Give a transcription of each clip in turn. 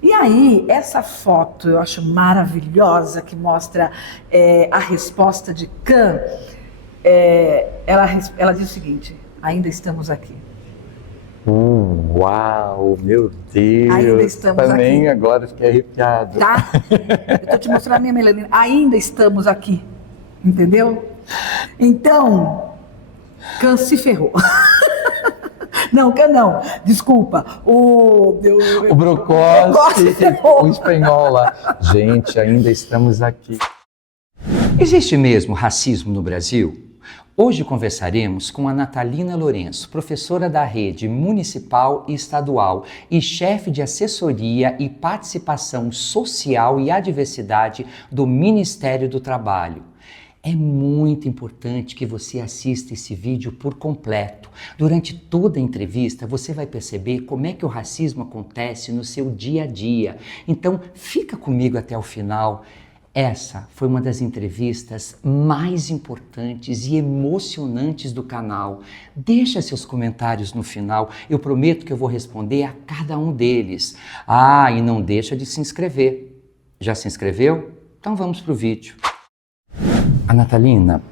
E aí, essa foto eu acho maravilhosa, que mostra a resposta de Khan. Ela diz o seguinte: ainda estamos aqui. Uau, meu Ainda Deus! estamos Também aqui. agora fiquei arrepiado. Tá? Eu estou te mostrando a minha melanina. Ainda estamos aqui. Entendeu? Então, Khan se ferrou. Não, Khan não. Desculpa. O Brocoski, ferrou. o espanhol lá. Gente, ainda estamos aqui. Existe mesmo racismo no Brasil? Hoje conversaremos com a Natalina Lourenço, professora da rede municipal e estadual e chefe de assessoria e participação social e adversidade do Ministério do Trabalho. É muito importante que você assista esse vídeo por completo. Durante toda a entrevista, você vai perceber como é que o racismo acontece no seu dia a dia. Então, fica comigo até o final. Essa foi uma das entrevistas mais importantes e emocionantes do canal. Deixa seus comentários no final, eu prometo que eu vou responder a cada um deles. Ah, e não deixa de se inscrever. Já se inscreveu? Então vamos para o vídeo. A Natalina,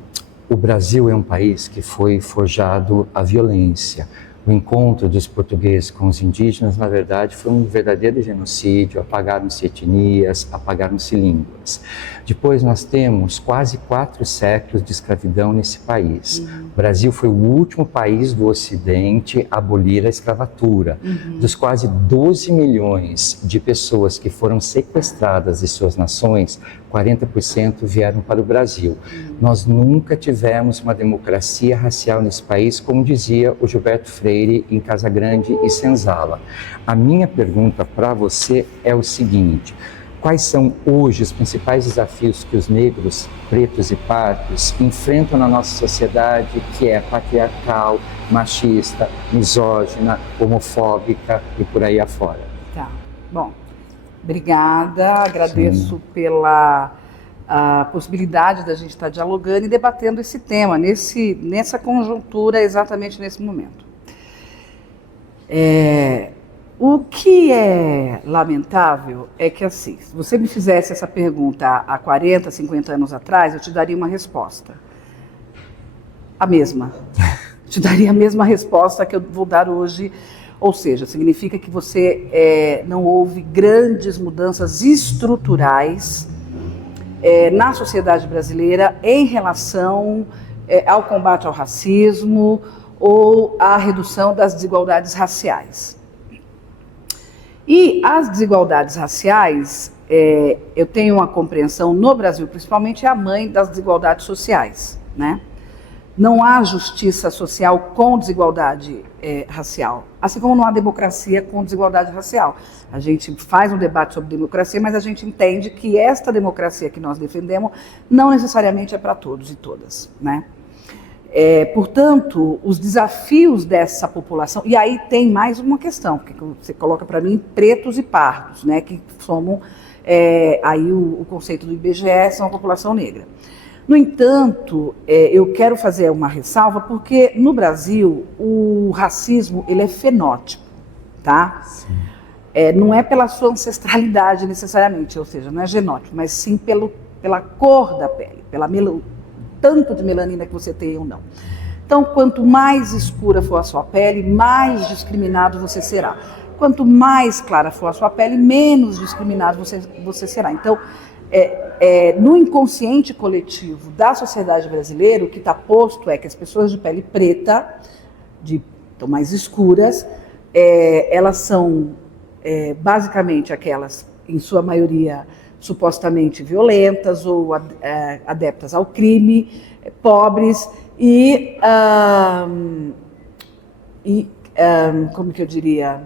o Brasil é um país que foi forjado à violência. O encontro dos portugueses com os indígenas, na verdade, foi um verdadeiro genocídio. Apagaram-se etnias, apagaram-se línguas. Depois nós temos quase 4 séculos de escravidão nesse país. O Brasil foi o último país do Ocidente a abolir a escravatura. Dos quase 12 milhões de pessoas que foram sequestradas de suas nações, 40% vieram para o Brasil. Nós nunca tivemos uma democracia racial nesse país, como dizia o Gilberto Freire em Casagrande e Senzala. A minha pergunta para você é o seguinte: quais são hoje os principais desafios que os negros, pretos e pardos enfrentam na nossa sociedade, que é patriarcal, machista, misógina, homofóbica e por aí afora? Tá. Bom, obrigada. Agradeço pela possibilidade da gente estar dialogando e debatendo esse tema, nessa conjuntura, exatamente nesse momento. O que é lamentável é que, assim, se você me fizesse essa pergunta há 40, 50 anos atrás, eu te daria uma resposta. A mesma. Te daria a mesma resposta que eu vou dar hoje. Ou seja, significa que você não houve grandes mudanças estruturais na sociedade brasileira em relação ao combate ao racismo ou à redução das desigualdades raciais. E as desigualdades raciais, eu tenho uma compreensão, no Brasil principalmente, é a mãe das desigualdades sociais, né? Não há justiça social com desigualdade racial, assim como não há democracia com desigualdade racial. A gente faz um debate sobre democracia, mas a gente entende que esta democracia que nós defendemos não necessariamente é para todos e todas, né? Portanto, os desafios dessa população, e aí tem mais uma questão, que você coloca para mim, pretos e pardos, né, que somos, aí o conceito do IBGE são a população negra. No entanto, eu quero fazer uma ressalva, porque no Brasil o racismo ele é fenótipo, tá? Não é pela sua ancestralidade necessariamente, ou seja, não é genótipo, mas sim pela cor da pele, tanto de melanina que você tem ou não. Então, quanto mais escura for a sua pele, mais discriminado você será. Quanto mais clara for a sua pele, menos discriminado você será. Então, no inconsciente coletivo da sociedade brasileira, o que está posto é que as pessoas de pele preta, então mais escuras, elas são basicamente aquelas, em sua maioria, supostamente violentas ou adeptas ao crime, pobres como que eu diria,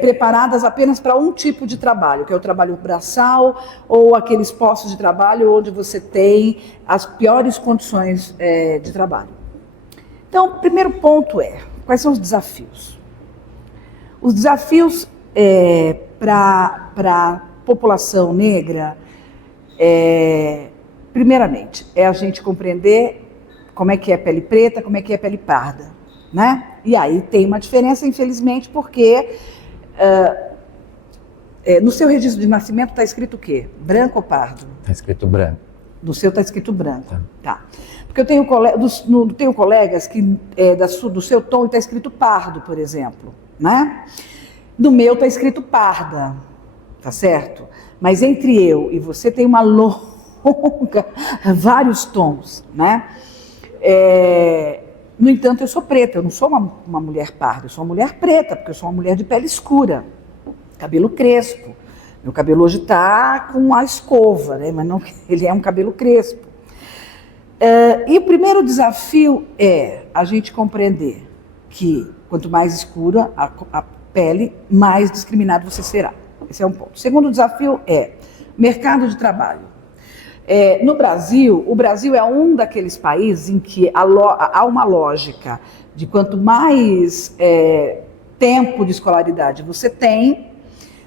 preparadas apenas para um tipo de trabalho, que é o trabalho braçal ou aqueles postos de trabalho onde você tem as piores condições de trabalho. Então, o primeiro ponto quais são os desafios? Os desafios para a população negra, primeiramente, é a gente compreender como é que é pele preta, como é que é pele parda, né? E aí tem uma diferença, infelizmente, porque no seu registro de nascimento está escrito o quê? Branco ou pardo? Está escrito branco. Do seu está escrito branco. Tá. Porque eu tenho, tenho colegas que do seu tom está escrito pardo, por exemplo. Né? No meu está escrito parda, tá certo? Mas entre eu e você tem uma longa, vários tons, né? No entanto, eu sou preta, eu não sou uma mulher parda, eu sou uma mulher preta, porque eu sou uma mulher de pele escura, cabelo crespo. Meu cabelo hoje está com a escova, né? Mas não, ele é um cabelo crespo. E o primeiro desafio é a gente compreender que quanto mais escura a pele, mais discriminado você será. Esse é um ponto. O segundo desafio é mercado de trabalho. No Brasil, o Brasil é um daqueles países em que há uma lógica de quanto mais tempo de escolaridade você tem,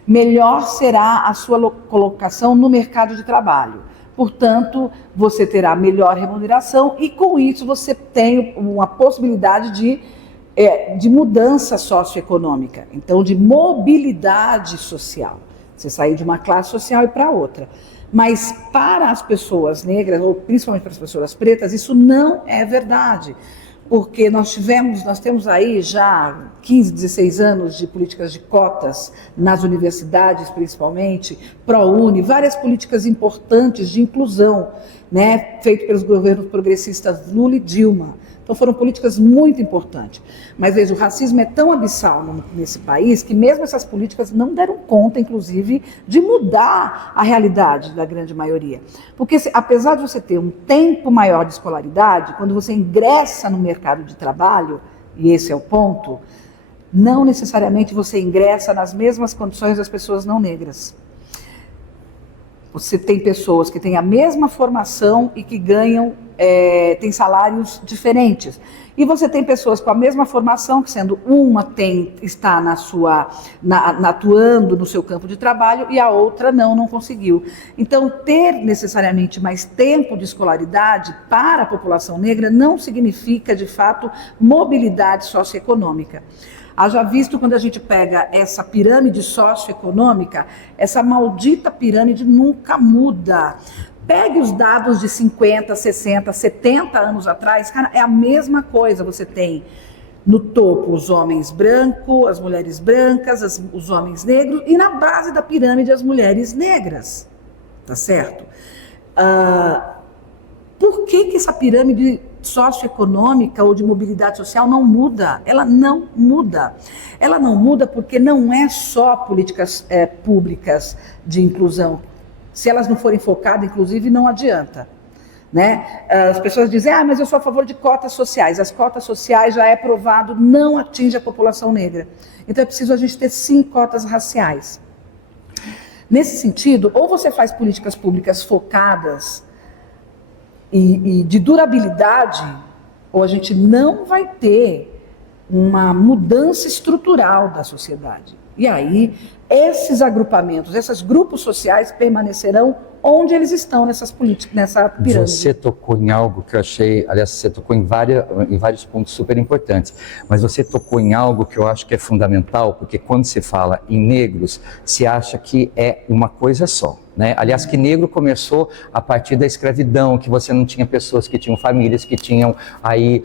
melhor será a sua colocação no mercado de trabalho. Portanto, você terá melhor remuneração e, com isso, você tem uma possibilidade de mudança socioeconômica, então de mobilidade social. Você sair de uma classe social e para outra. Mas para as pessoas negras, ou principalmente para as pessoas pretas, isso não é verdade. Porque nós temos aí já 15, 16 anos de políticas de cotas nas universidades, principalmente, ProUni, várias políticas importantes de inclusão, né, feitas pelos governos progressistas Lula e Dilma. Então foram políticas muito importantes. Mas veja, o racismo é tão abissal nesse país que mesmo essas políticas não deram conta, inclusive, de mudar a realidade da grande maioria. Porque apesar de você ter um tempo maior de escolaridade, quando você ingressa no mercado de trabalho, e esse é o ponto, não necessariamente você ingressa nas mesmas condições das pessoas não negras. Você tem pessoas que têm a mesma formação e que ganham, têm salários diferentes. E você tem pessoas com a mesma formação, que sendo uma está atuando no seu campo de trabalho e a outra não conseguiu. Então, ter necessariamente mais tempo de escolaridade para a população negra não significa, de fato, mobilidade socioeconômica. Haja visto, quando a gente pega essa pirâmide socioeconômica, essa maldita pirâmide nunca muda. Pegue os dados de 50, 60, 70 anos atrás, cara, é a mesma coisa. Você tem no topo os homens brancos, as mulheres brancas, os homens negros, e na base da pirâmide as mulheres negras, tá certo? Por que essa pirâmide socioeconômica ou de mobilidade social não muda? Ela não muda. Ela não muda porque não é só políticas públicas de inclusão. Se elas não forem focadas, inclusive, não adianta. Né? As pessoas dizem, mas eu sou a favor de cotas sociais. As cotas sociais, já é provado, não atingem a população negra. Então é preciso a gente ter, sim, cotas raciais. Nesse sentido, ou você faz políticas públicas focadas e de durabilidade, ou a gente não vai ter uma mudança estrutural da sociedade. E aí, esses agrupamentos, esses grupos sociais permanecerão onde eles estão nessa pirâmide. Você tocou em algo que eu achei, aliás, você tocou em vários pontos super importantes, mas você tocou em algo que eu acho que é fundamental, porque quando se fala em negros, se acha que é uma coisa só. Né? Aliás, que negro começou a partir da escravidão, que você não tinha pessoas que tinham famílias, que tinham aí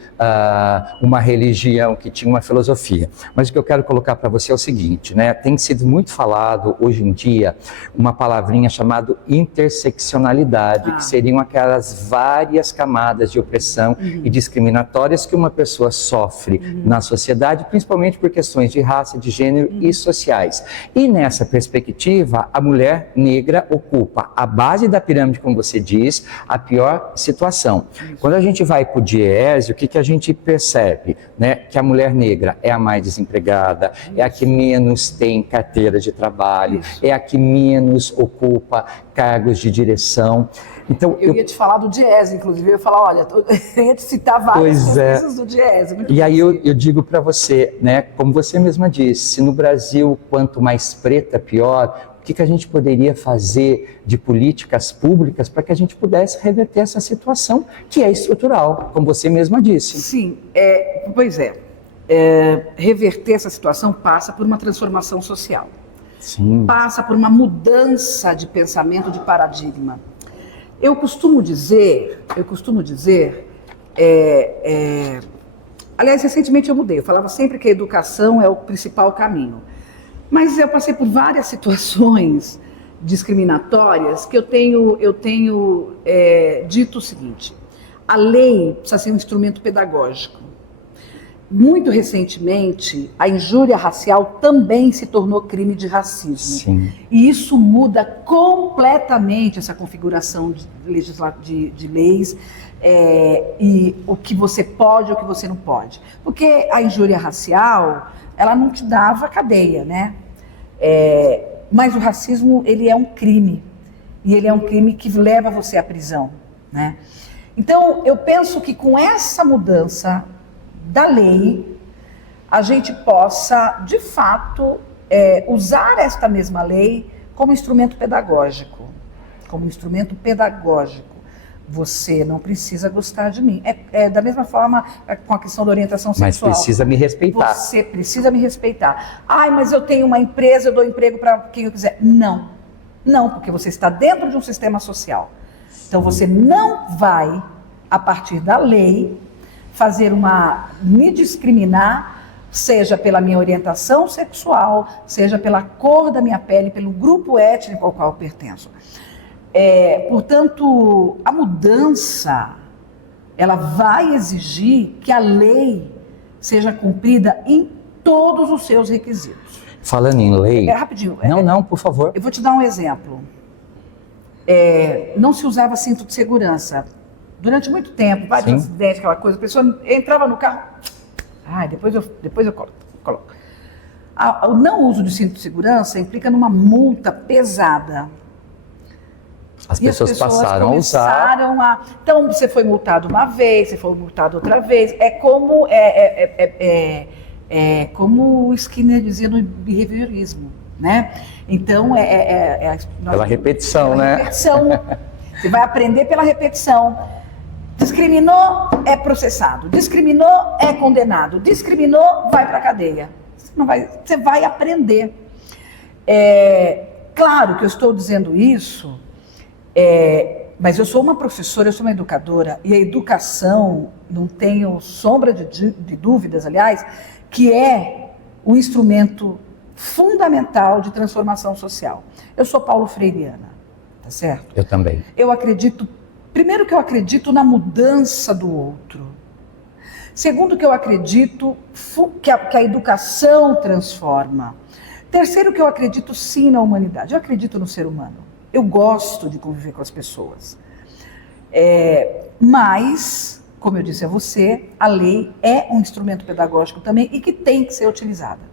uma religião, que tinham uma filosofia. Mas o que eu quero colocar para você é o seguinte, né? Tem sido muito falado hoje em dia uma palavrinha chamada interseccionalidade, que seriam aquelas várias camadas de opressão e discriminatórias que uma pessoa sofre na sociedade, principalmente por questões de raça, de gênero e sociais. E nessa perspectiva, a mulher negra ocupa a base da pirâmide, como você diz, a pior situação. Quando a gente vai para o DIEESE, o que a gente percebe? Né? Que a mulher negra é a mais desempregada, é a que menos tem carteira de trabalho, é a que menos ocupa cargos de direção. Então, eu ia te falar do DIEESE, inclusive, eu ia falar, olha, eu ia te citar várias coisas do DIEESE. E aí eu digo para você, né, como você mesma disse, se no Brasil quanto mais preta, pior, o que a gente poderia fazer de políticas públicas para que a gente pudesse reverter essa situação que é estrutural, como você mesma disse? Sim, pois é. reverter essa situação passa por uma transformação social. Sim. Passa por uma mudança de pensamento, de paradigma. Eu costumo dizer, aliás, recentemente eu mudei, eu falava sempre que a educação é o principal caminho. Mas eu passei por várias situações discriminatórias que eu tenho dito o seguinte: a lei precisa ser um instrumento pedagógico. Muito recentemente, a injúria racial também se tornou crime de racismo. Sim. E isso muda completamente essa configuração de leis e o que você pode e o que você não pode. Porque a injúria racial, ela não te dava cadeia, né? Mas o racismo, ele é um crime. E ele é um crime que leva você à prisão, né? Então, eu penso que com essa mudança da lei, a gente possa, de fato, usar esta mesma lei como instrumento pedagógico. Como instrumento pedagógico. Você não precisa gostar de mim. Da mesma forma com a questão da orientação sexual. Mas precisa me respeitar. Você precisa me respeitar. Ai, mas eu tenho uma empresa, eu dou emprego para quem eu quiser. Não. Não, porque você está dentro de um sistema social. Então você não vai, a partir da lei, me discriminar, seja pela minha orientação sexual, seja pela cor da minha pele, pelo grupo étnico ao qual eu pertenço. Portanto, a mudança, ela vai exigir que a lei seja cumprida em todos os seus requisitos. Falando em lei... Rapidinho. Não, por favor. Eu vou te dar um exemplo. Não se usava cinto de segurança. Durante muito tempo, vários acidentes, aquela coisa, a pessoa entrava no carro... depois eu coloco. O não uso de cinto de segurança implica numa multa pesada. As pessoas passaram a usar. Então, você foi multado uma vez, você foi multado outra vez. Como o Skinner dizia no behaviorismo, né? Então, pela repetição, né? Repetição. Você vai aprender pela repetição. Discriminou, é processado. Discriminou, é condenado. Discriminou, vai para a cadeia. Você vai aprender. Claro que eu estou dizendo isso, mas eu sou uma professora, eu sou uma educadora, e a educação, não tenho sombra de dúvidas, aliás, que é o instrumento fundamental de transformação social. Eu sou Paulo Freireana, tá certo? Eu também. Primeiro que eu acredito na mudança do outro. Segundo que eu acredito que a educação transforma. Terceiro que eu acredito sim na humanidade. Eu acredito no ser humano. Eu gosto de conviver com as pessoas. Mas, como eu disse a você, a lei é um instrumento pedagógico também e que tem que ser utilizada.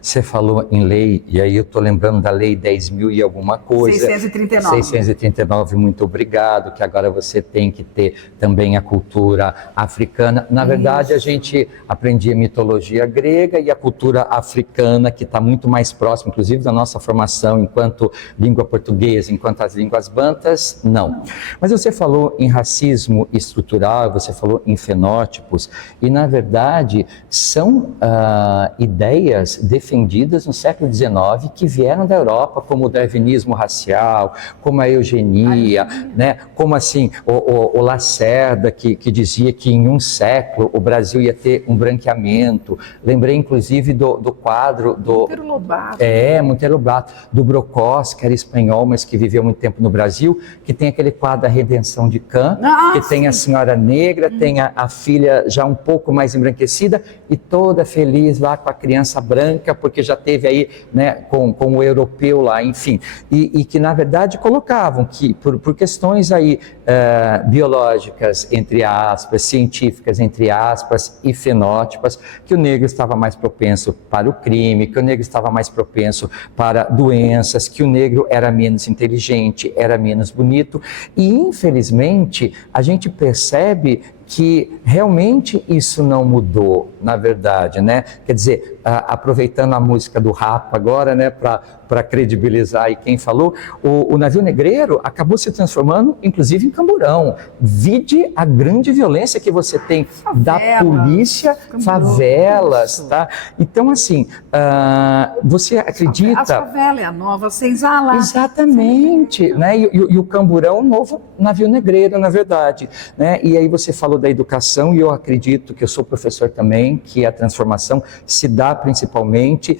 Você falou em lei, e aí eu estou lembrando da lei 10.000 e alguma coisa. 639. 639, muito obrigado, que agora você tem que ter também a cultura africana. Na verdade, a gente aprendia mitologia grega e a cultura africana, que está muito mais próxima, inclusive, da nossa formação enquanto língua portuguesa, enquanto as línguas bantas, não. Mas você falou em racismo estrutural, você falou em fenótipos, e na verdade são ideias defendidas no século XIX que vieram da Europa, como o darwinismo racial, como a eugenia, né? Como assim o Lacerda que dizia que em um século o Brasil ia ter um branqueamento. Lembrei inclusive do quadro do Monteiro Lobato. Monteiro Lobato, do Brocós, que era espanhol, mas que viveu muito tempo no Brasil, que tem aquele quadro A Redenção de Cã, que tem a senhora negra, tem a filha já um pouco mais embranquecida e toda feliz lá com a criança branca, porque já teve aí, né, com o europeu lá, enfim, e que na verdade colocavam que por questões aí biológicas, entre aspas, científicas, entre aspas, e fenótipas, que o negro estava mais propenso para o crime, que o negro estava mais propenso para doenças, que o negro era menos inteligente, era menos bonito, e infelizmente a gente percebe que realmente isso não mudou, na verdade, né? Quer dizer, aproveitando a música do Rapa agora, né, para credibilizar aí quem falou, o navio negreiro acabou se transformando, inclusive, em camburão. Vide a grande violência que você tem da polícia, favelas, tá? Então, assim, você acredita... As favelas é a nova senzala. Exatamente, né? E o camburão, o novo navio negreiro, na verdade, né? E aí você falou da educação, e eu acredito, que eu sou professor também, que a transformação se dá principalmente,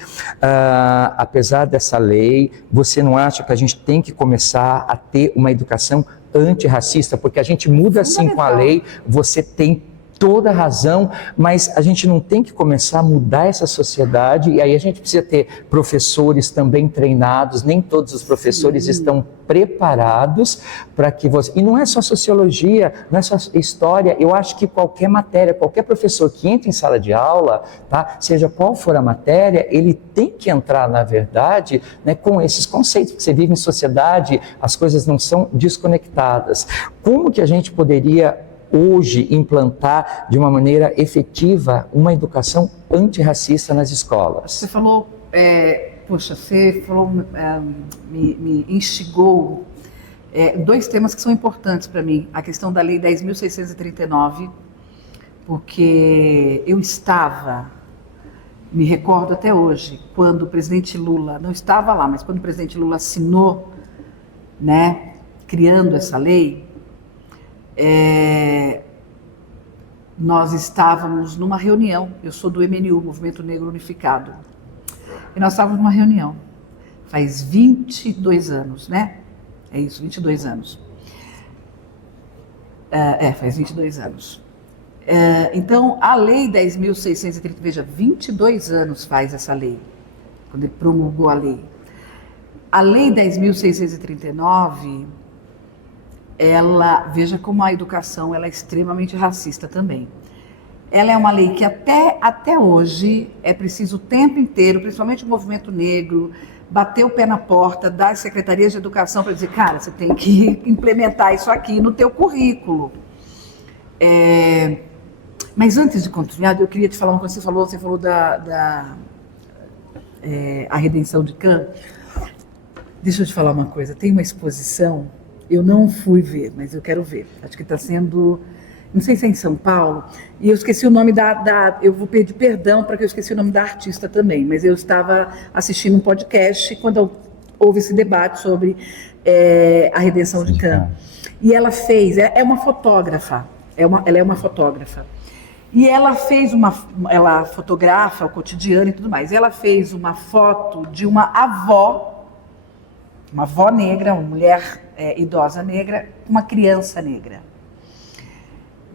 apesar dessa lei, você não acha que a gente tem que começar a ter uma educação antirracista? Porque a gente muda assim com a lei, você tem toda a razão, mas a gente não tem que começar a mudar essa sociedade, e aí a gente precisa ter professores também treinados, nem todos os professores estão preparados para que você... E não é só sociologia, não é só história, eu acho que qualquer matéria, qualquer professor que entra em sala de aula, tá? Seja qual for a matéria, ele tem que entrar, na verdade, né, com esses conceitos, porque você vive em sociedade, as coisas não são desconectadas. Como que a gente poderia hoje implantar de uma maneira efetiva uma educação antirracista nas escolas? Você falou, me instigou dois temas que são importantes para mim. A questão da Lei 10.639, porque eu estava, me recordo até hoje, quando o presidente Lula, não estava lá, mas quando o presidente Lula assinou, né, criando essa lei, nós estávamos numa reunião, eu sou do MNU, Movimento Negro Unificado, e nós estávamos numa reunião, faz 22 anos, né? É isso, 22 anos. Faz 22 anos. Então, a Lei 10.630, veja, 22 anos faz essa lei, quando ele promulgou a lei. A Lei 10.639... ela, veja como a educação ela é extremamente racista também. Ela é uma lei que até hoje é preciso o tempo inteiro, principalmente o movimento negro, bater o pé na porta das secretarias de educação para dizer, cara, você tem que implementar isso aqui no teu currículo. Mas antes de continuar, eu queria te falar uma coisa. Você falou a redenção de Cã. Deixa eu te falar uma coisa, tem uma exposição. Eu não fui ver, mas eu quero ver. Acho que está sendo, não sei se é em São Paulo, e eu esqueci o nome eu vou pedir perdão para que eu esqueci o nome da artista também, mas eu estava assistindo um podcast quando houve esse debate sobre a redenção de Cã. E ela fez, é uma fotógrafa, ela é uma fotógrafa, e ela fez ela fotografa o cotidiano e tudo mais, e ela fez uma foto de uma avó negra, uma mulher idosa negra, uma criança negra.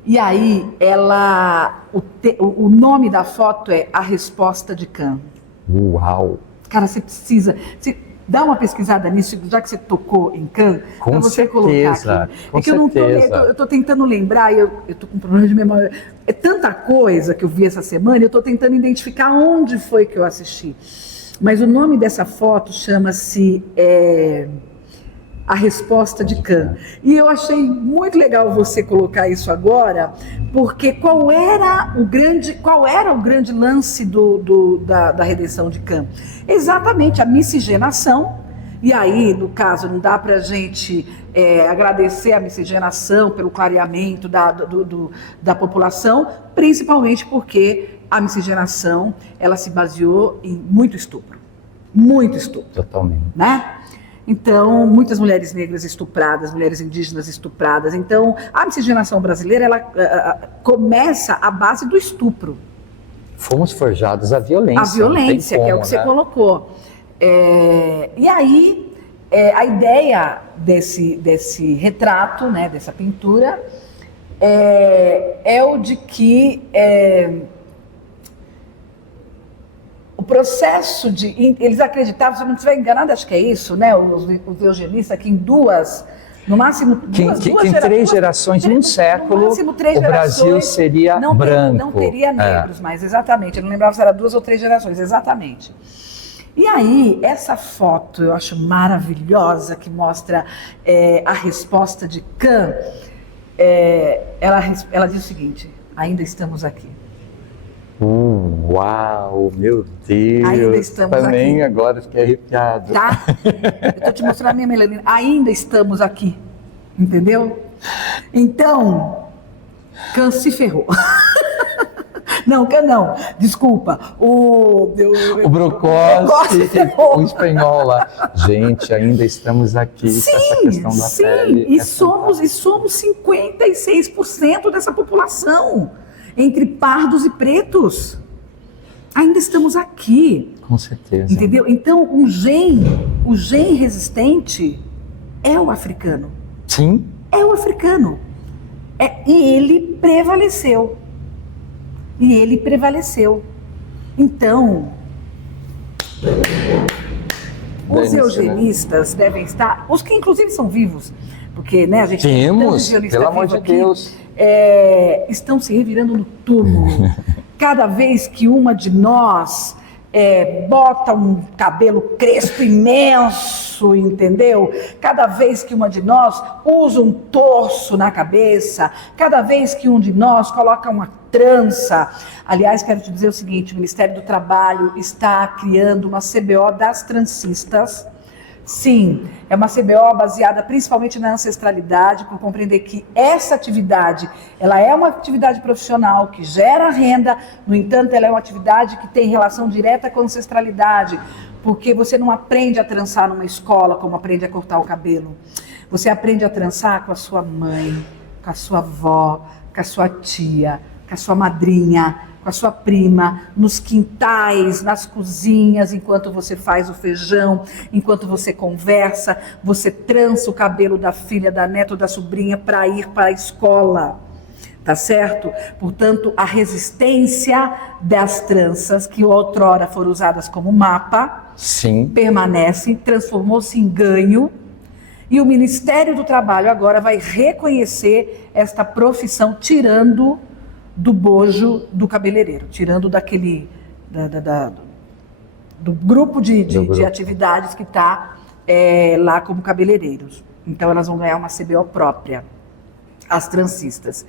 E aí, o nome da foto é A Resposta de Cã. Uau! Cara, você precisa... Dá uma pesquisada nisso, já que você tocou em Cã, para você colocar aqui. Com certeza. Eu estou tentando lembrar, eu estou com um problema de memória. É tanta coisa que eu vi essa semana, eu estou tentando identificar onde foi que eu assisti. Mas o nome dessa foto chama-se A Resposta de Cã. E eu achei muito legal você colocar isso agora, porque qual era o grande lance da redenção de Cã? Exatamente a miscigenação. E aí, no caso, não dá para a gente agradecer a miscigenação pelo clareamento da população, principalmente porque a miscigenação, ela se baseou em muito estupro. Muito estupro. Totalmente. Né? Então, muitas mulheres negras estupradas, mulheres indígenas estupradas. Então, a miscigenação brasileira, ela começa à base do estupro. Fomos forjados à violência. A violência, como, que é o que você colocou. E aí, a ideia desse retrato, né, dessa pintura, é o de que o processo eles acreditavam, se eu não estiver enganado, acho que é isso, né, os eugenistas, que no máximo três gerações, num século, o Brasil seria branco. Não teria negros, mas exatamente, eu não lembrava se era 2 ou 3 gerações, exatamente. E aí, essa foto eu acho maravilhosa, que mostra a resposta de Cã. ela diz o seguinte: ainda estamos aqui. Uau, meu Deus! Ainda estamos também aqui. Agora fiquei arrepiado. Tá? Eu tô te mostrando a minha melanina. Ainda estamos aqui. Entendeu? Então, Kant se ferrou. Não, desculpa. O Brokowski, o espanhol lá. Gente, ainda estamos aqui com essa questão da pele. E somos 56% dessa população, entre pardos e pretos. Ainda estamos aqui. Com certeza. Entendeu? Então, o gene resistente é o africano. Sim. É o africano. E ele prevaleceu. Então, os eugenistas devem estar, os que inclusive são vivos, porque, né, a gente temos, pelo amor de Deus, estão se revirando no túmulo. Cada vez que uma de nós bota um cabelo crespo imenso, entendeu? Cada vez que uma de nós usa um torso na cabeça, cada vez que um de nós coloca uma trança. Aliás, quero te dizer o seguinte: o Ministério do Trabalho está criando uma CBO das trancistas. Sim, é uma CBO baseada principalmente na ancestralidade, por compreender que essa atividade, ela é uma atividade profissional que gera renda, no entanto, ela é uma atividade que tem relação direta com a ancestralidade, porque você não aprende a trançar numa escola como aprende a cortar o cabelo. Você aprende a trançar com a sua mãe, com a sua avó, com a sua tia, com a sua madrinha, com a sua prima, nos quintais, nas cozinhas, enquanto você faz o feijão, enquanto você conversa, você trança o cabelo da filha, da neta ou da sobrinha para ir para a escola, tá certo? Portanto, a resistência das tranças, que outrora foram usadas como mapa, sim, permanece, transformou-se em ganho, e o Ministério do Trabalho agora vai reconhecer esta profissão, tirando do bojo do cabeleireiro, tirando daquele do grupo de atividades que está lá como cabeleireiros. Então elas vão ganhar uma CBO própria, as trancistas.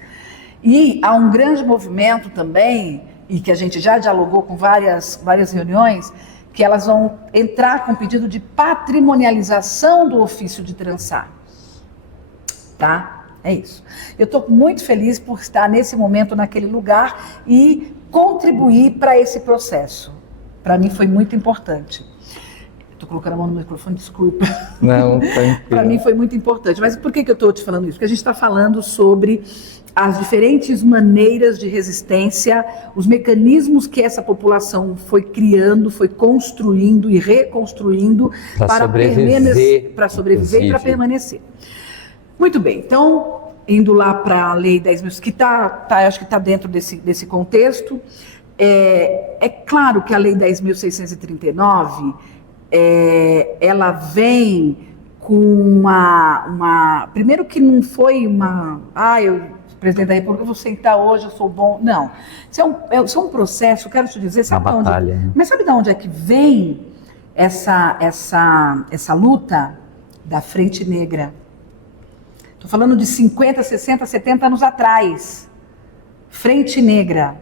E há um grande movimento também, e que a gente já dialogou com várias reuniões, que elas vão entrar com pedido de patrimonialização do ofício de trançar. Tá? É isso. Eu estou muito feliz por estar nesse momento, naquele lugar e contribuir para esse processo. Para mim foi muito importante. Estou colocando a mão no microfone, desculpa. Não, tranquilo. Para mim foi muito importante. Mas por que eu estou te falando isso? Porque a gente está falando sobre as diferentes maneiras de resistência, os mecanismos que essa população foi criando, foi construindo e reconstruindo para sobreviver e para permanecer. Muito bem, então, indo lá para a Lei 10.000, que acho que está dentro desse contexto, é claro que a Lei 10.639, ela vem com primeiro que não foi presidente da República, eu vou sentar hoje, eu sou bom. Não, isso é um processo, eu quero te dizer, sabe de onde? Mas sabe de onde é que vem essa luta da Frente Negra? Estou falando de 50, 60, 70 anos atrás. Frente Negra.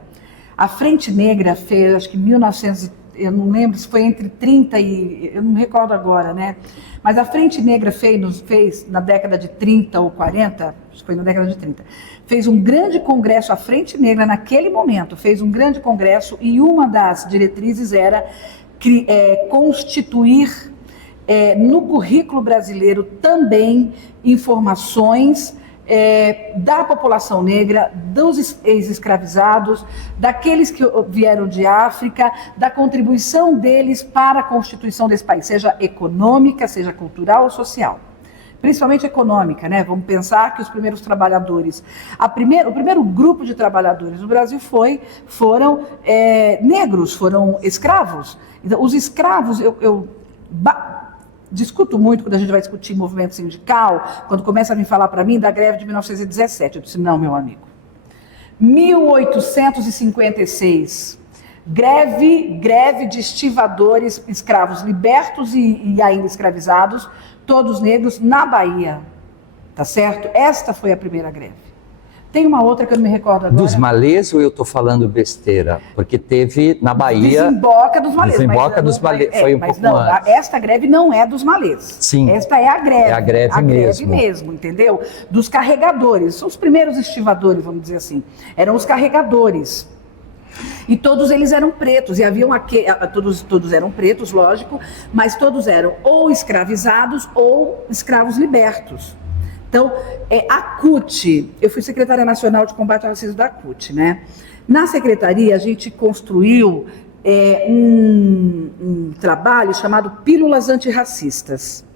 A Frente Negra fez, acho que 1900, eu não lembro se foi entre 30 e... eu não me recordo agora, né? Mas a Frente Negra fez na década de 30 ou 40, acho que foi na década de 30, fez um grande congresso, a Frente Negra naquele momento fez um grande congresso e uma das diretrizes era constituir no currículo brasileiro também informações da população negra, dos ex-escravizados, daqueles que vieram de África, da contribuição deles para a constituição desse país, seja econômica, seja cultural ou social. Principalmente econômica, né? Vamos pensar que os primeiros trabalhadores, o primeiro grupo de trabalhadores no Brasil foram negros, foram escravos. Então, os escravos, discuto muito quando a gente vai discutir movimento sindical, quando começa a vir falar para mim da greve de 1917. Eu disse, não, meu amigo. 1856, greve de estivadores escravos libertos e ainda escravizados, todos negros, na Bahia. Tá certo? Esta foi a primeira greve. Tem uma outra que eu não me recordo agora. Dos malês ou eu estou falando besteira? Porque teve na Bahia... Desemboca dos malês. Desemboca dos malês, foi um pouco antes. Esta greve não é dos malês. Sim. Esta é a greve. É a greve mesmo. Greve mesmo, entendeu? Dos carregadores. São os primeiros estivadores, vamos dizer assim. Eram os carregadores. E todos eles eram pretos, e haviam todos eram pretos, lógico, mas todos eram ou escravizados ou escravos libertos. Então, a CUT, eu fui secretária nacional de combate ao racismo da CUT, né? Na secretaria, a gente construiu um trabalho chamado Pílulas Antirracistas.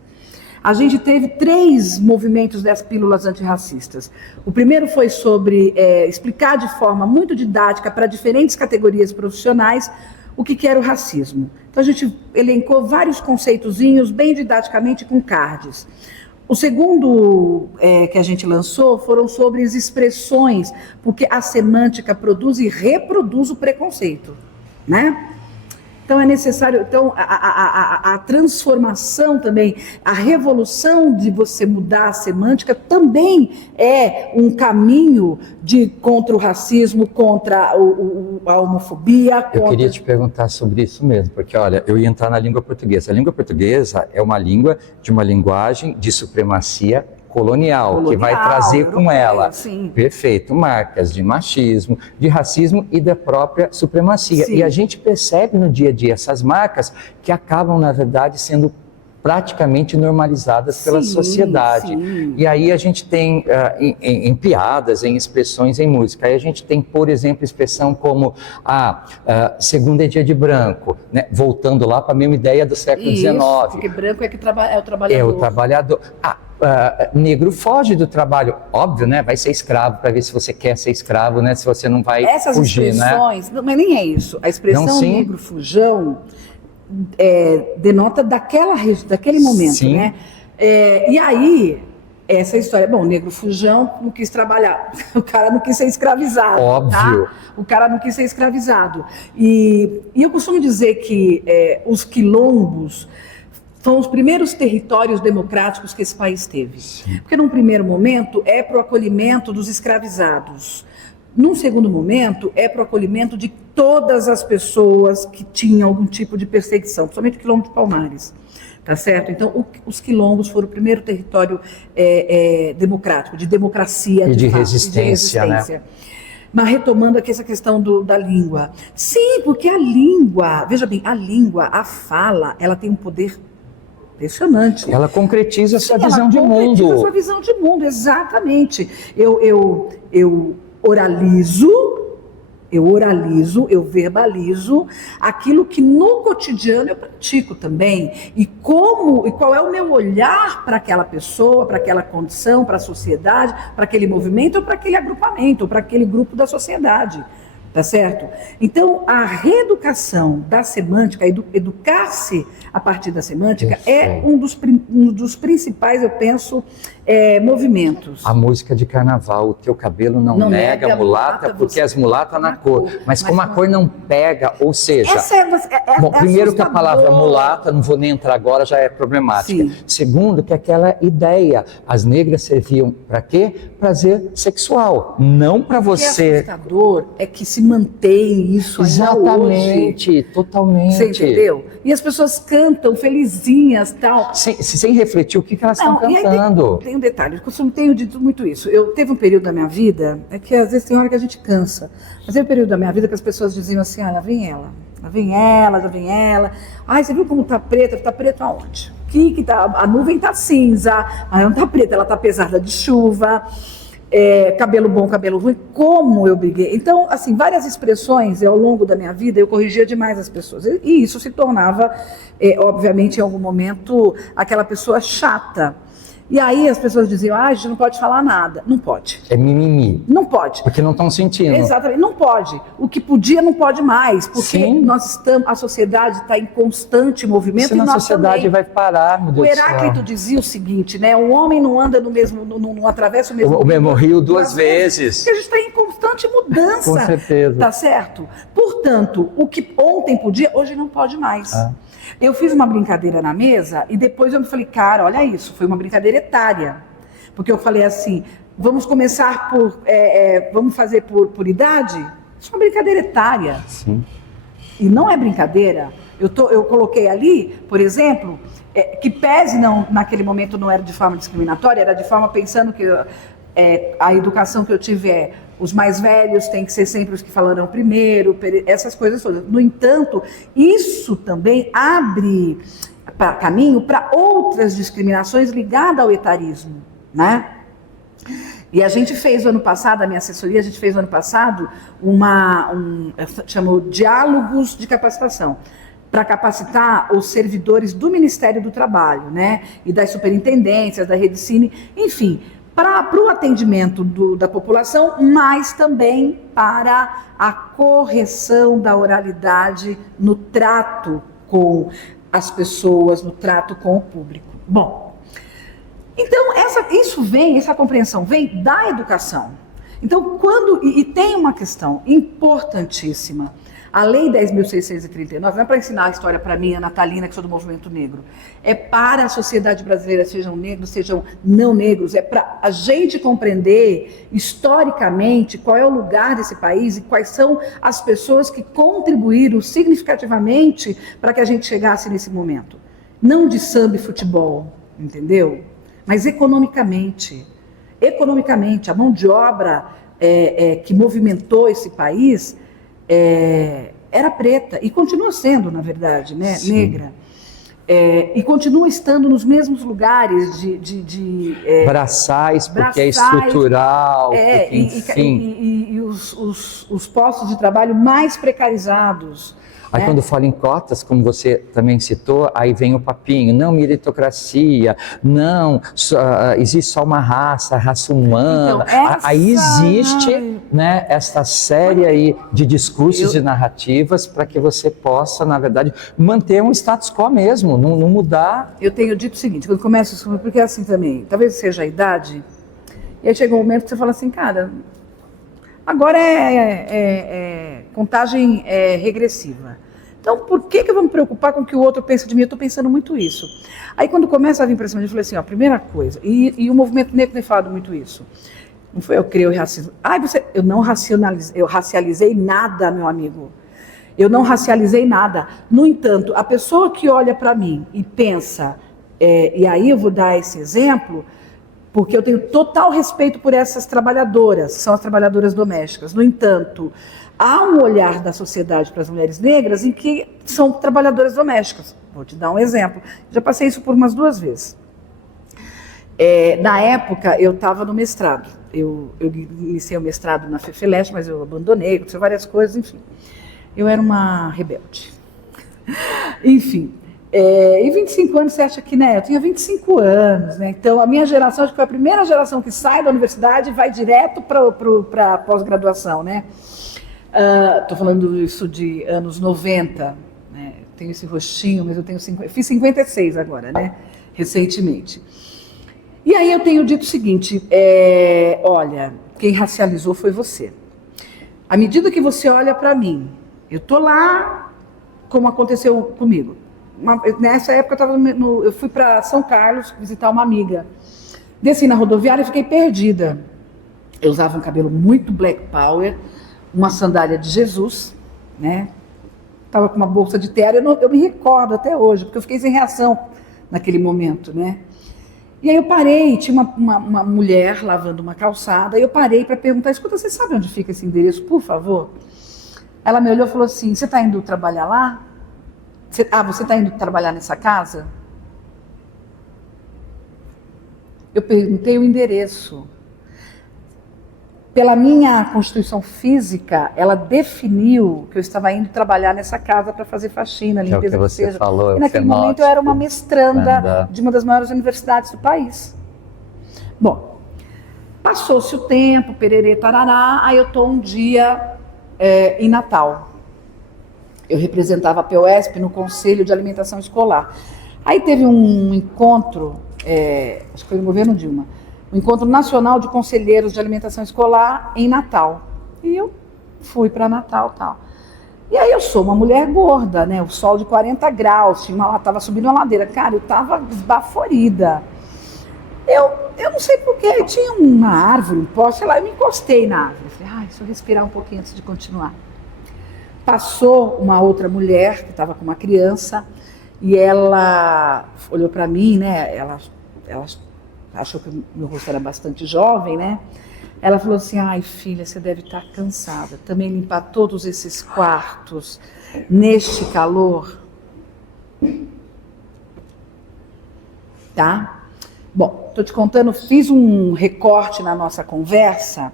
A gente teve 3 movimentos das pílulas antirracistas. O primeiro foi sobre explicar de forma muito didática para diferentes categorias profissionais o que era o racismo. Então, a gente elencou vários conceitozinhos bem didaticamente com cards. O segundo que a gente lançou foram sobre as expressões, porque a semântica produz e reproduz o preconceito, né? Então é necessário, a transformação também, a revolução de você mudar a semântica também é um caminho contra o racismo, contra a homofobia. Eu queria te perguntar sobre isso mesmo, porque olha, eu ia entrar na língua portuguesa. A língua portuguesa é uma língua de uma linguagem de supremacia colonial, que vai trazer europeia, com ela, sim. Perfeito, marcas de machismo, de racismo e da própria supremacia. Sim. E a gente percebe no dia a dia essas marcas que acabam, na verdade, sendo praticamente normalizadas pela sociedade. Sim. E aí a gente tem em piadas, em expressões, em música. Aí a gente tem, por exemplo, expressão como segunda é dia de branco, né? Voltando lá para a mesma ideia do século XIX. Porque branco é o trabalhador. É o trabalhador. Negro foge do trabalho, óbvio, né? Vai ser escravo para ver se você quer ser escravo, né? Se você não vai Essas fugir, expressões, né? mas nem é isso. A expressão Não, sim. negro fujão denota daquele momento, Sim. né? E aí, essa história, bom, o negro fujão não quis trabalhar, o cara não quis ser escravizado. Óbvio. Tá? O cara não quis ser escravizado. E eu costumo dizer que os quilombos foram os primeiros territórios democráticos que esse país teve. Sim. Porque num primeiro momento é para o acolhimento dos escravizados. Num segundo momento é para o acolhimento de todas as pessoas que tinham algum tipo de perseguição, principalmente o quilombo de Palmares. Tá certo? Então, os quilombos foram o primeiro território democrático, de democracia. E de fato, resistência, né? Mas retomando aqui essa questão da língua. Sim, porque a língua, veja bem, a fala, ela tem um poder impressionante. Ela concretiza a sua Sim, visão de mundo. Ela concretiza a sua visão de mundo, exatamente. Eu oralizo, eu verbalizo aquilo que no cotidiano eu pratico também. E qual é o meu olhar para aquela pessoa, para aquela condição, para a sociedade, para aquele movimento, ou para aquele agrupamento, ou para aquele grupo da sociedade. Tá certo? Então, a reeducação da semântica, educar-se a partir da semântica, é um dos principais, eu penso, movimentos. A música de carnaval, o teu cabelo não nega mulata, porque as mulatas na cor. Mas como a cor não pega, ou seja... Bom, primeiro que a palavra mulata, não vou nem entrar agora, já é problemática. Sim. Segundo, que aquela ideia, as negras serviam para quê? Prazer sexual, não para você... O que é assustador é que se mantém isso exatamente, hoje. Totalmente. Você entendeu? E as pessoas cantam felizinhas, tal. Sem refletir o que elas estão cantando. Tem um detalhe, eu tenho dito muito isso. Teve um período da minha vida, que às vezes tem hora que a gente cansa, mas teve um período da minha vida que as pessoas diziam assim, lá vem ela, lá vem ela, lá vem ela. Ai, você viu como tá preta? Tá preta aonde? Que tá, a nuvem tá cinza, mas não tá preta, ela tá pesada de chuva. Cabelo bom, cabelo ruim, como eu briguei. Então, assim, várias expressões ao longo da minha vida eu corrigia demais as pessoas. E isso se tornava, obviamente, em algum momento, aquela pessoa chata. E aí as pessoas diziam, a gente não pode falar nada. Não pode. É mimimi. Não pode. Porque não estão sentindo. Exatamente, não pode. O que podia não pode mais, porque Sim. a sociedade está em constante movimento. Senão e nós a sociedade também. vai parar, meu Deus O do céu. Heráclito dizia o seguinte, né? Um homem não anda no mesmo, não atravessa o mesmo rio duas vezes. Porque a gente está em constante mudança. Com certeza. Tá certo? Portanto, o que ontem podia, hoje não pode mais. Eu fiz uma brincadeira na mesa e depois eu me falei, cara, olha isso, foi uma brincadeira etária. Porque eu falei assim, vamos começar por, vamos fazer por idade? Isso é uma brincadeira etária. Sim. E não é brincadeira. Eu coloquei ali, por exemplo, que pese naquele momento não era de forma discriminatória, era de forma pensando que a educação que eu tive os mais velhos têm que ser sempre os que falarão primeiro, essas coisas todas. No entanto, isso também abre caminho para outras discriminações ligadas ao etarismo, né? E a gente fez ano passado, a minha assessoria, a gente fez ano passado chamou Diálogos de Capacitação, para capacitar os servidores do Ministério do Trabalho, né? E das superintendências, da Rede Cine, enfim, para o atendimento da população, mas também para a correção da oralidade no trato com as pessoas, no trato com o público. Bom, então essa compreensão vem da educação. Então, e tem uma questão importantíssima. A Lei 10.639 não é para ensinar a história para mim, a Natalina, que sou do movimento negro. É para a sociedade brasileira, sejam negros, sejam não negros. É para a gente compreender, historicamente, qual é o lugar desse país e quais são as pessoas que contribuíram significativamente para que a gente chegasse nesse momento. Não de samba e futebol, entendeu? Mas economicamente. Economicamente, a mão de obra que movimentou esse país era preta, e continua sendo, na verdade, né, negra, e continua estando nos mesmos lugares braçais, porque é estrutural, porque, enfim. E os postos de trabalho mais precarizados. Aí quando fala em cotas, como você também citou, aí vem o papinho, não meritocracia, não, existe só uma raça, a raça humana. Então, aí existe, né, essa série aí de discursos e narrativas para que você possa, na verdade, manter um status quo mesmo, não mudar. Eu tenho dito o seguinte, quando começo, porque é assim também, talvez seja a idade, e aí chega um momento que você fala assim, cara, agora contagem regressiva. Então, por que eu vou me preocupar com o que o outro pensa de mim? Eu estou pensando muito isso. Aí, quando começa a vir para cima, eu falei assim, primeira coisa, e o movimento negro tem falado muito isso. Não foi eu que criei o racismo. Eu não racializei nada, meu amigo. Eu não racializei nada. No entanto, a pessoa que olha para mim e pensa, e aí eu vou dar esse exemplo, porque eu tenho total respeito por essas trabalhadoras, que são as trabalhadoras domésticas. No entanto, há um olhar da sociedade para as mulheres negras em que são trabalhadoras domésticas. Vou te dar um exemplo. Já passei isso por umas 2 vezes. Na época, eu estava no mestrado. Eu iniciei o mestrado na FEFELESH, mas eu abandonei, aconteceu várias coisas, enfim. Eu era uma rebelde. Enfim. E 25 anos, você acha que, né? Eu tinha 25 anos, né? Então, a minha geração, acho que foi a primeira geração que sai da universidade e vai direto para a pós-graduação, né? Estou falando isso de anos 90, né? Tenho esse rostinho, mas eu fiz 56 agora, né? Recentemente. E aí eu tenho dito o seguinte, olha, quem racializou foi você. À medida que você olha para mim, eu estou lá, como aconteceu comigo. Nessa época eu fui para São Carlos visitar uma amiga. Desci na rodoviária e fiquei perdida. Eu usava um cabelo muito black power, uma sandália de Jesus, né? Estava com uma bolsa de terra, eu me recordo até hoje, porque eu fiquei sem reação naquele momento, né? E aí eu parei, tinha uma mulher lavando uma calçada, e eu parei para perguntar, escuta, você sabe onde fica esse endereço, por favor? Ela me olhou e falou assim, você está indo trabalhar lá? Você está indo trabalhar nessa casa? Eu perguntei o endereço. Pela minha constituição física, ela definiu que eu estava indo trabalhar nessa casa para fazer faxina, limpeza, que você falou, e naquele momento eu era uma mestranda de uma das maiores universidades do país. Bom, passou-se o tempo, pererê, tarará, aí eu estou um dia em Natal. Eu representava a POSP no Conselho de Alimentação Escolar. Aí teve um encontro, acho que foi no governo Dilma, um encontro nacional de conselheiros de alimentação escolar em Natal. E eu fui para Natal, tal. E aí eu sou uma mulher gorda, né? O sol de 40 graus, estava subindo uma ladeira. Cara, eu estava esbaforida. Eu não sei porquê, tinha uma árvore, um poste, sei lá, eu me encostei na árvore. Falei, deixa eu respirar um pouquinho antes de continuar. Passou uma outra mulher que estava com uma criança e ela olhou para mim, né? Ela achou que o meu rosto era bastante jovem, né? Ela falou assim, filha, você deve estar cansada. Também limpar todos esses quartos neste calor. Tá? Bom, estou te contando, fiz um recorte na nossa conversa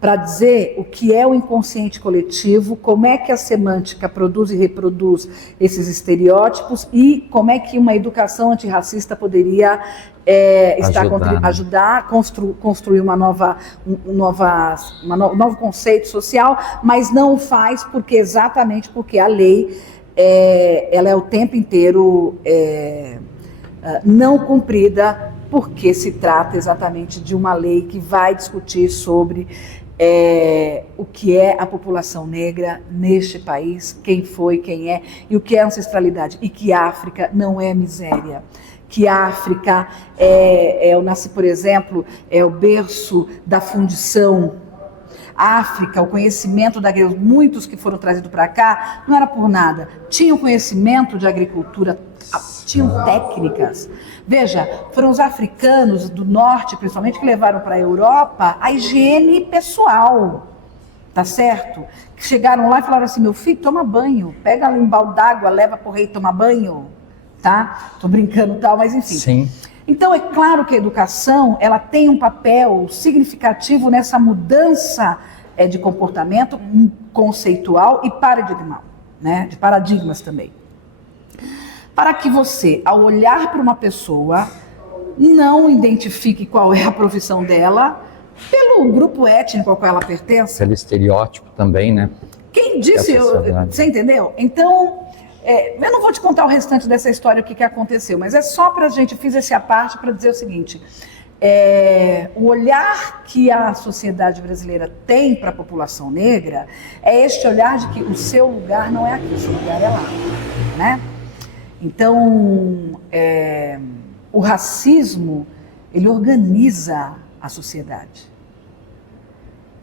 para dizer o que é o inconsciente coletivo, como é que a semântica produz e reproduz esses estereótipos e como é que uma educação antirracista poderia ajudar a construir um novo conceito social, mas não o faz exatamente porque a lei ela é o tempo inteiro não cumprida, porque se trata exatamente de uma lei que vai discutir sobre o que é a população negra neste país, quem foi, quem é, e o que é ancestralidade, e que África não é miséria, que África eu nasci, por exemplo, é o berço da fundição. África, o conhecimento da agricultura, muitos que foram trazidos para cá, não era por nada, tinham conhecimento de agricultura, tinham técnicas. Veja, foram os africanos do norte, principalmente, que levaram para a Europa a higiene pessoal, tá certo? Que chegaram lá e falaram assim, meu filho, toma banho, pega um balde d'água, leva pro rei tomar banho, tá? Tô brincando e tal, mas enfim. Sim. Então, é claro que a educação, ela tem um papel significativo nessa mudança de comportamento conceitual e paradigmal, né? De paradigmas também. Para que você, ao olhar para uma pessoa, não identifique qual é a profissão dela pelo grupo étnico ao qual ela pertence. Pelo estereótipo também, né? Quem disse, você entendeu? Então, eu não vou te contar o restante dessa história, o que aconteceu, mas é só para a gente, fiz esse à parte para dizer o seguinte, o olhar que a sociedade brasileira tem para a população negra é este olhar de que o seu lugar não é aqui, o seu lugar é lá, né? Então, o racismo, ele organiza a sociedade.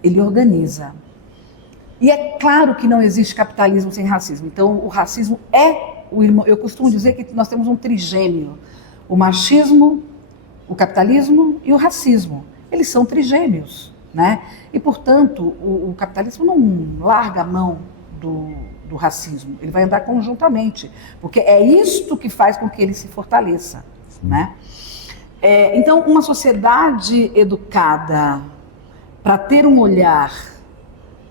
Ele organiza. E é claro que não existe capitalismo sem racismo. Então, o racismo é o irmão. Eu costumo dizer que nós temos um trigêmeo. O machismo, o capitalismo e o racismo. Eles são trigêmeos, né? E, portanto, o capitalismo não larga a mão do racismo. Ele vai andar conjuntamente, porque é isto que faz com que ele se fortaleça, né? Então, uma sociedade educada para ter um olhar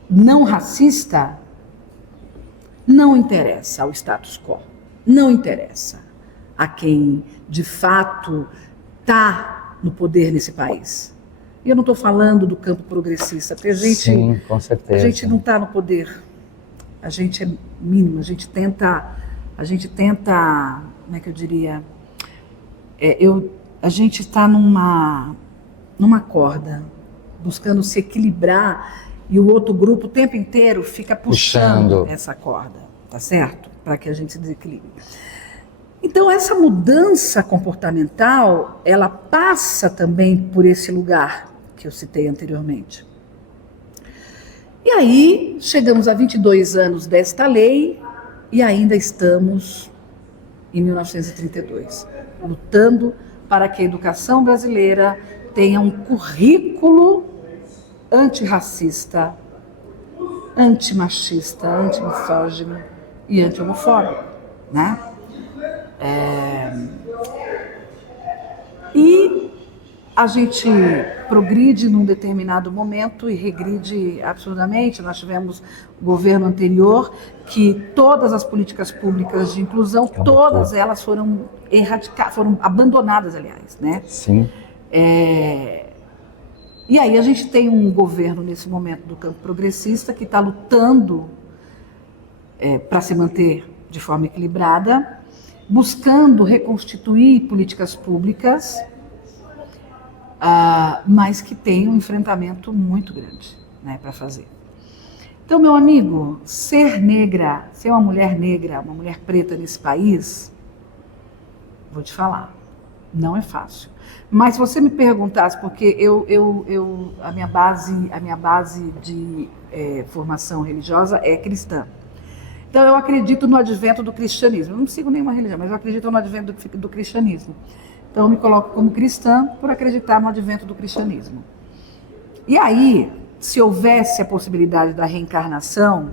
não racista não interessa ao status quo, não interessa a quem de fato está no poder nesse país. E eu não estou falando do campo progressista, porque Sim, com certeza. A gente não está no poder, a gente é mínimo, a gente tenta, como é que eu diria, a gente está numa corda, buscando se equilibrar, e o outro grupo o tempo inteiro fica puxando essa corda, tá certo? Para que a gente se desequilibre. Então, essa mudança comportamental, ela passa também por esse lugar que eu citei anteriormente. E aí, chegamos a 22 anos desta lei e ainda estamos em 1932, lutando para que a educação brasileira tenha um currículo antirracista, antimachista, antimisógino e anti-homofóbico, né? E a gente progride num determinado momento e regride absurdamente. Nós tivemos o governo anterior que todas as políticas públicas de inclusão, todas elas foram foram abandonadas, aliás, né? Sim. E aí a gente tem um governo nesse momento do campo progressista que está lutando para se manter de forma equilibrada, buscando reconstituir políticas públicas, mas que tem um enfrentamento muito grande, né, para fazer. Então, meu amigo, ser negra, ser uma mulher negra, uma mulher preta nesse país, vou te falar, Não é fácil. Mas se você me perguntasse, porque a minha base de formação religiosa é cristã. Então eu acredito no advento do cristianismo. Eu não sigo nenhuma religião, mas eu acredito no advento do cristianismo. Então eu me coloco como cristã por acreditar no advento do cristianismo. E aí, se houvesse a possibilidade da reencarnação,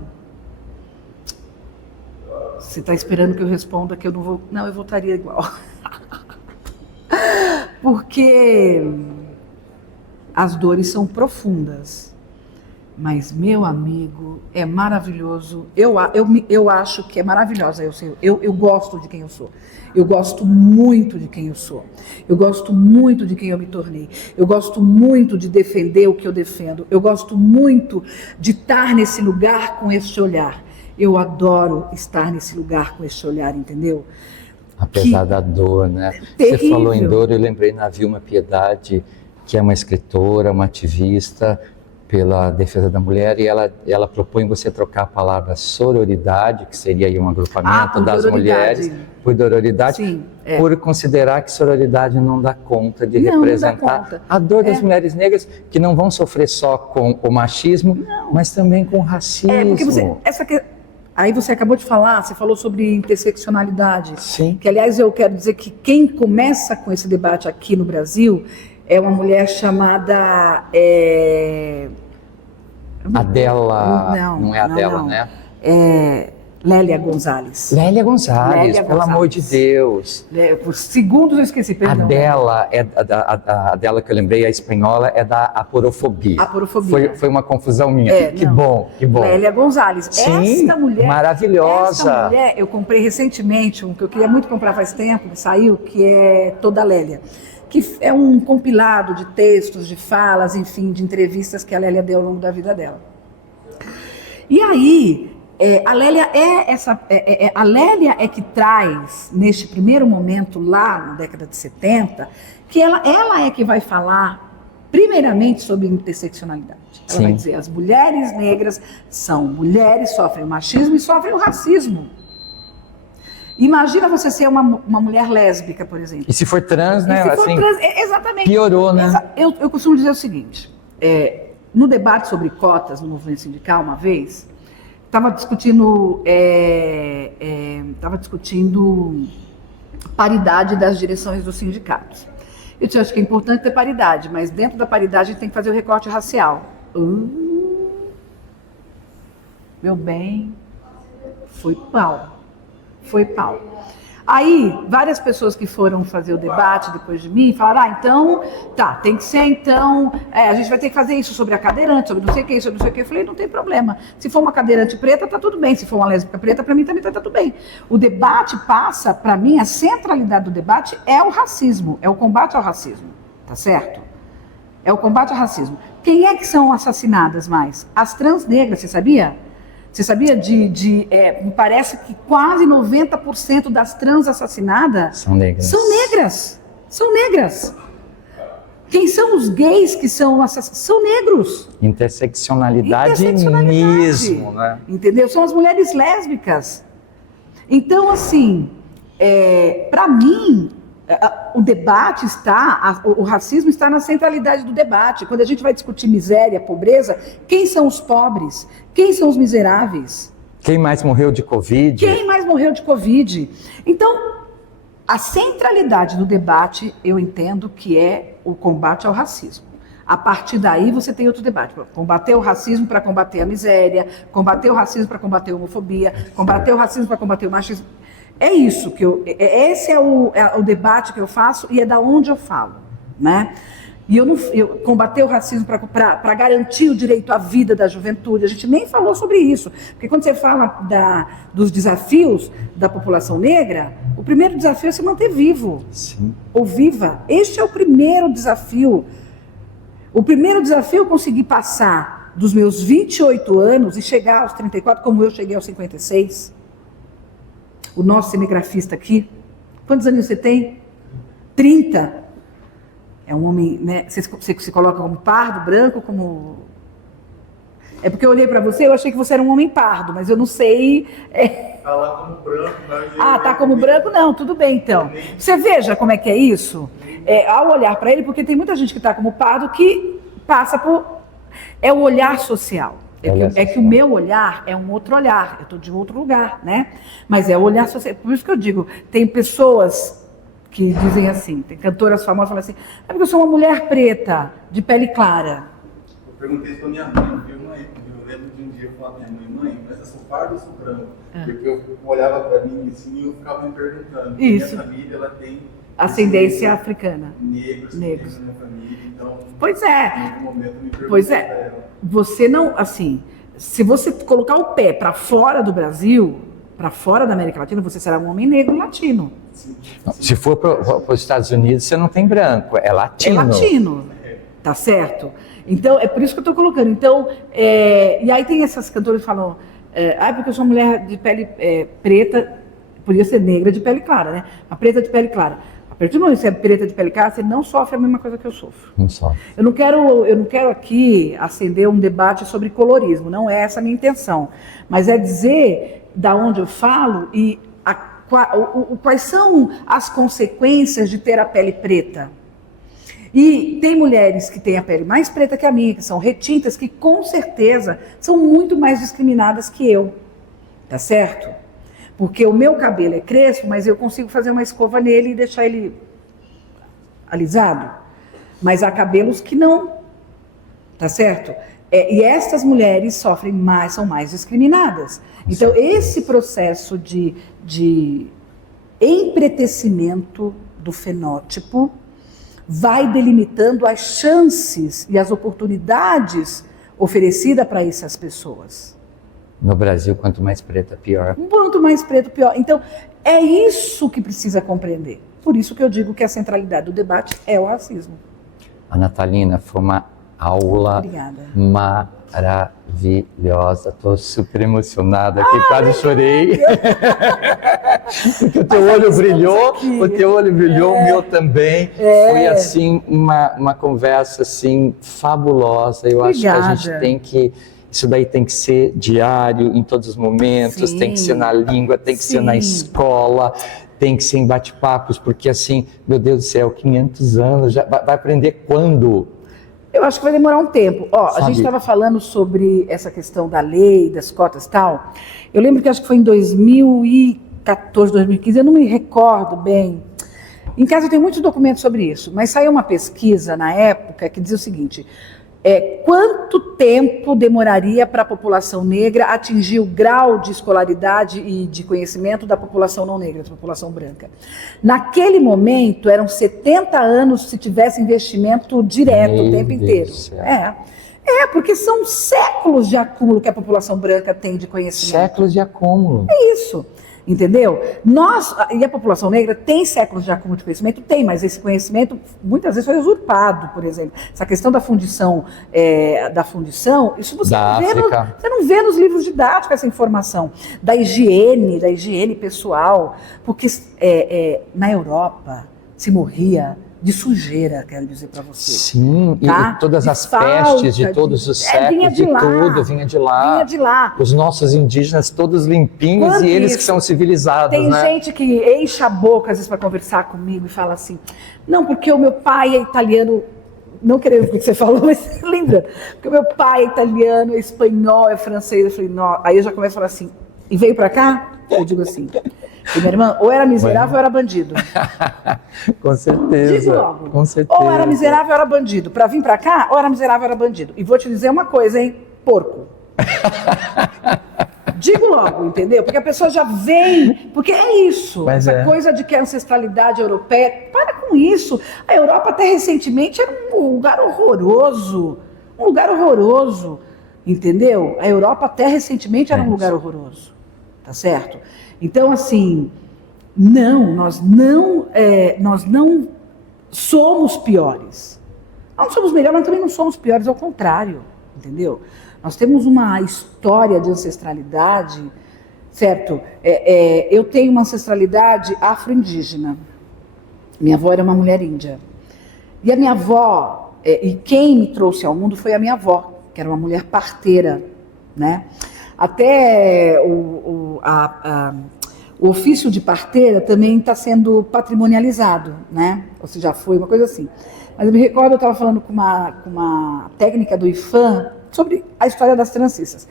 você está esperando que eu responda que eu não vou... Não, eu votaria igual. Porque as dores são profundas. Mas, meu amigo, é maravilhoso. Eu acho que é maravilhosa. Eu gosto de quem eu sou. Eu gosto muito de quem eu sou. Eu gosto muito de quem eu me tornei. Eu gosto muito de defender o que eu defendo. Eu gosto muito de estar nesse lugar com esse olhar. Eu adoro estar nesse lugar com esse olhar, entendeu? Apesar da dor, né? Terrível. Você falou em dor, eu lembrei na Vilma Piedade, que é uma escritora, uma ativista pela defesa da mulher, e ela propõe você trocar a palavra sororidade, que seria aí um agrupamento das mulheres, por dororidade, Sim, por considerar que sororidade não dá conta de Não representar dá conta. a dor das mulheres negras, que não vão sofrer só com o machismo, mas também com o racismo. Porque aí você acabou de falar, você falou sobre interseccionalidade. Sim. Que, aliás, eu quero dizer que quem começa com esse debate aqui no Brasil é uma mulher chamada... Adela... Não é Adela, né? Lélia Gonzalez. Lélia Gonzalez, pelo amor de Deus. Por segundos eu esqueci, perdão. A dela que eu lembrei, a espanhola, é da aporofobia. Aporofobia. Foi uma confusão minha. Que bom. Lélia Gonzalez. Sim, essa mulher, maravilhosa. Essa mulher, eu comprei recentemente, um que eu queria muito comprar faz tempo, que saiu, que é Toda Lélia. Que é um compilado de textos, de falas, enfim, de entrevistas que a Lélia deu ao longo da vida dela. E aí... a Lélia é que traz, neste primeiro momento, lá na década de 70, que ela é que vai falar, primeiramente, sobre interseccionalidade. Ela vai dizer, as mulheres negras são mulheres, sofrem o machismo e sofrem o racismo. Imagina você ser uma mulher lésbica, por exemplo. E se for trans, né? Exatamente. Piorou, né? Eu costumo dizer o seguinte, no debate sobre cotas no movimento sindical, uma vez... Estava discutindo paridade das direções dos sindicatos. Eu acho que é importante ter paridade, mas dentro da paridade a gente tem que fazer o recorte racial. Meu bem, foi pau. Aí, várias pessoas que foram fazer o debate depois de mim falaram, então, tem que ser, então, a gente vai ter que fazer isso sobre a cadeirante, sobre não sei o que, sobre não sei o que. Eu falei, não tem problema. Se for uma cadeirante preta, tá tudo bem. Se for uma lésbica preta, para mim também tá tudo bem. O debate passa, para mim, a centralidade do debate é o racismo, é o combate ao racismo, tá certo? É o combate ao racismo. Quem é que são assassinadas mais? As trans negras, você sabia? Você sabia me parece que quase 90% das trans assassinadas são negras. São negras. Quem são os gays que são assassinados? São negros. Interseccionalidade mesmo, né? Entendeu? São as mulheres lésbicas. Então, assim, para mim, o debate o racismo está na centralidade do debate. Quando a gente vai discutir miséria, pobreza, quem são os pobres? Quem são os miseráveis? Quem mais morreu de Covid? Então, a centralidade do debate, eu entendo que é o combate ao racismo. A partir daí, você tem outro debate. Combater o racismo para combater a miséria, combater o racismo para combater a homofobia, combater o racismo para combater o machismo. É isso esse é o debate que eu faço e é da onde eu falo, né? E eu combater o racismo para garantir o direito à vida da juventude. A gente nem falou sobre isso, porque quando você fala dos desafios da população negra, o primeiro desafio é se manter vivo. Sim. Ou viva. Este é o primeiro desafio. O primeiro desafio é conseguir passar dos meus 28 anos e chegar aos 34, como eu cheguei aos 56. O nosso cinegrafista aqui, quantos anos você tem? 30. É um homem, né? Você se coloca como pardo, branco, como... É porque eu olhei para você, eu achei que você era um homem pardo, mas eu não sei... Tá lá como branco, mas... Ah, tá como branco? Não, tudo bem então. Você veja como é que é isso? Ao olhar para ele, porque tem muita gente que tá como pardo que passa por... É o olhar social. É que o meu olhar é um outro olhar, eu estou de outro lugar, né? Mas é o olhar social. Por isso que eu digo, tem pessoas que dizem assim, tem cantoras famosas que falam assim, é porque eu sou uma mulher preta, de pele clara. Eu perguntei isso pra minha mãe, viu, mãe? Eu lembro de um dia eu falar pra minha mãe, mas eu sou pardo ou sou branco? Porque eu olhava pra mim assim e eu ficava me perguntando. Isso. Minha família, ela tem... Ascendência africana. Negros. Na minha família, então... Pois é. Em algum momento eu me perguntei Pois pra é. ela. Você não, assim, se você colocar o pé para fora do Brasil, para fora da América Latina, você será um homem negro latino. Se for para os Estados Unidos, você não tem branco, é É latino. latino, tá certo? Então, é por isso que eu estou colocando. Então, e aí tem essas cantoras que falam, porque eu sou mulher de pele preta, podia ser negra de pele clara, né? A preta de pele clara. A partir do momento que você é preta de pele clara, você não sofre a mesma coisa que eu sofro. Não só. Eu não quero aqui acender um debate sobre colorismo, não é essa a minha intenção. Mas é dizer da onde eu falo e quais são as consequências de ter a pele preta. E tem mulheres que têm a pele mais preta que a minha, que são retintas, que com certeza são muito mais discriminadas que eu. Tá certo? Porque o meu cabelo é crespo, mas eu consigo fazer uma escova nele e deixar ele alisado. Mas há cabelos que não. Tá certo? E estas mulheres sofrem mais, são mais discriminadas. Então, esse processo de empretecimento do fenótipo vai delimitando as chances e as oportunidades oferecidas para essas pessoas. No Brasil, quanto mais preta, pior. Quanto mais preto, pior. Então, é isso que precisa compreender. Por isso que eu digo que a centralidade do debate é o racismo. A Natalina, foi uma aula Obrigada. maravilhosa. Estou super emocionada aqui, quase chorei. Porque o teu olho brilhou, o meu também. Foi assim uma conversa assim fabulosa. Eu acho que a gente tem que... Isso daí tem que ser diário, em todos os momentos, Sim. tem que ser na língua, tem que ser na escola, tem que ser em bate-papos, porque assim, meu Deus do céu, 500 anos, já vai aprender quando? Eu acho que vai demorar um tempo. A Sabe? gente estava falando sobre essa questão da lei, das cotas e tal. Eu lembro que acho que foi em 2014, 2015, eu não me recordo bem. Em casa eu tenho muitos documentos sobre isso, mas saiu uma pesquisa na época que dizia o seguinte... quanto tempo demoraria para a população negra atingir o grau de escolaridade e de conhecimento da população não negra, da população branca? Naquele momento, eram 70 anos se tivesse investimento direto o tempo inteiro. Porque são séculos de acúmulo que a população branca tem de conhecimento. Séculos de acúmulo. É isso. Entendeu? E a população negra tem séculos de acúmulo de conhecimento? Tem, mas esse conhecimento muitas vezes foi usurpado, por exemplo. Essa questão da fundição, isso você não vê nos livros didáticos essa informação. Da higiene pessoal, porque na Europa se morria de sujeira, quero dizer para você. Sim, tá? E todas as pestes de todos os séculos, tudo vinha de lá. Vinha de lá. Os nossos indígenas todos limpinhos. Quanto e eles isso? Que são civilizados, Tem gente que enche a boca às vezes para conversar comigo e fala assim, não, porque o meu pai é italiano, não querendo o que você falou, mas lembra, porque o meu pai é italiano, é espanhol, é francês. Eu falei, não. Aí eu já começo a falar assim, e veio para cá? Eu digo assim, e minha irmã, ou era miserável ou era bandido. Com certeza. Digo logo. Com certeza. Ou era miserável ou era bandido. Para vir para cá, ou era miserável ou era bandido. E vou te dizer uma coisa, hein? Porco. Digo logo, entendeu? Porque a pessoa já vem... Porque é isso. Mas essa coisa de que a ancestralidade europeia... Para com isso. A Europa até recentemente era um lugar horroroso. Um lugar horroroso. Entendeu? A Europa até recentemente era um lugar horroroso. Tá certo? Então, assim, nós não somos piores. Não somos melhores, mas também não somos piores, ao contrário, entendeu? Nós temos uma história de ancestralidade, certo? Eu tenho uma ancestralidade afro-indígena. Minha avó era uma mulher índia. E a minha avó, e quem me trouxe ao mundo foi a minha avó, que era uma mulher parteira, né? Até o ofício de parteira também está sendo patrimonializado, né? Ou seja, já foi uma coisa assim. Mas eu me recordo, eu estava falando com uma técnica do IFAM sobre a história das transcistas.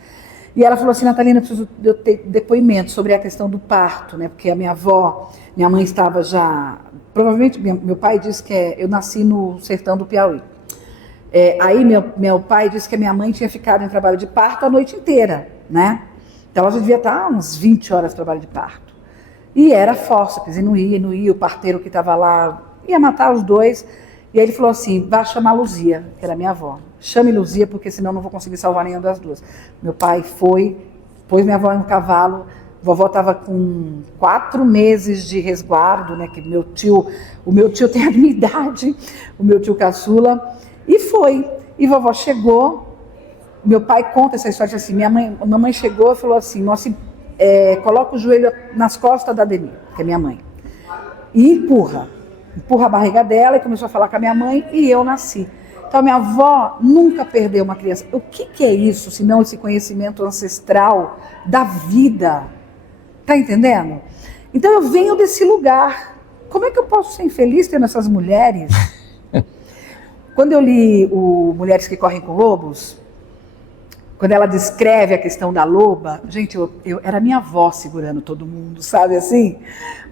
E ela falou assim, Natalina, eu preciso ter depoimento sobre a questão do parto, né? Porque a minha mãe estava já... Provavelmente, meu pai disse que eu nasci no sertão do Piauí. Aí meu pai disse que a minha mãe tinha ficado em trabalho de parto a noite inteira, né? Então ela já devia estar uns 20 horas de trabalho de parto. E era fórceps, e não ia, o parteiro que estava lá ia matar os dois. E aí ele falou assim, vá chamar a Luzia, que era minha avó. Chame Luzia, porque senão não vou conseguir salvar nenhuma das duas. Meu pai foi, pôs minha avó no cavalo, vovó estava com 4 meses de resguardo, né? Que o meu tio tem a minha idade, o meu tio caçula, e foi. E vovó chegou, meu pai conta essa história assim, minha mamãe chegou e falou assim, coloca o joelho nas costas da Deni, que é minha mãe, e empurra a barriga dela e começou a falar com a minha mãe e eu nasci. Então, a minha avó nunca perdeu uma criança. O que é isso, se não esse conhecimento ancestral da vida? Tá entendendo? Então, eu venho desse lugar. Como é que eu posso ser infeliz tendo essas mulheres? Quando eu li o Mulheres que Correm com Lobos, quando ela descreve a questão da loba, gente, era minha avó segurando todo mundo, sabe assim?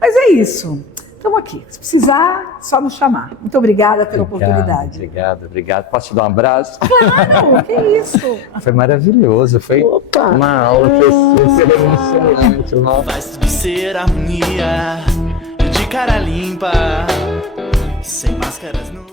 Mas é isso. Estamos aqui. Se precisar, só nos chamar. Muito obrigada pela oportunidade. Obrigado. Posso te dar um abraço? Claro, que isso. Foi maravilhoso. Foi uma aula, foi super emocionante. Faz tudo ser harmonia, de cara limpa, sem máscaras no...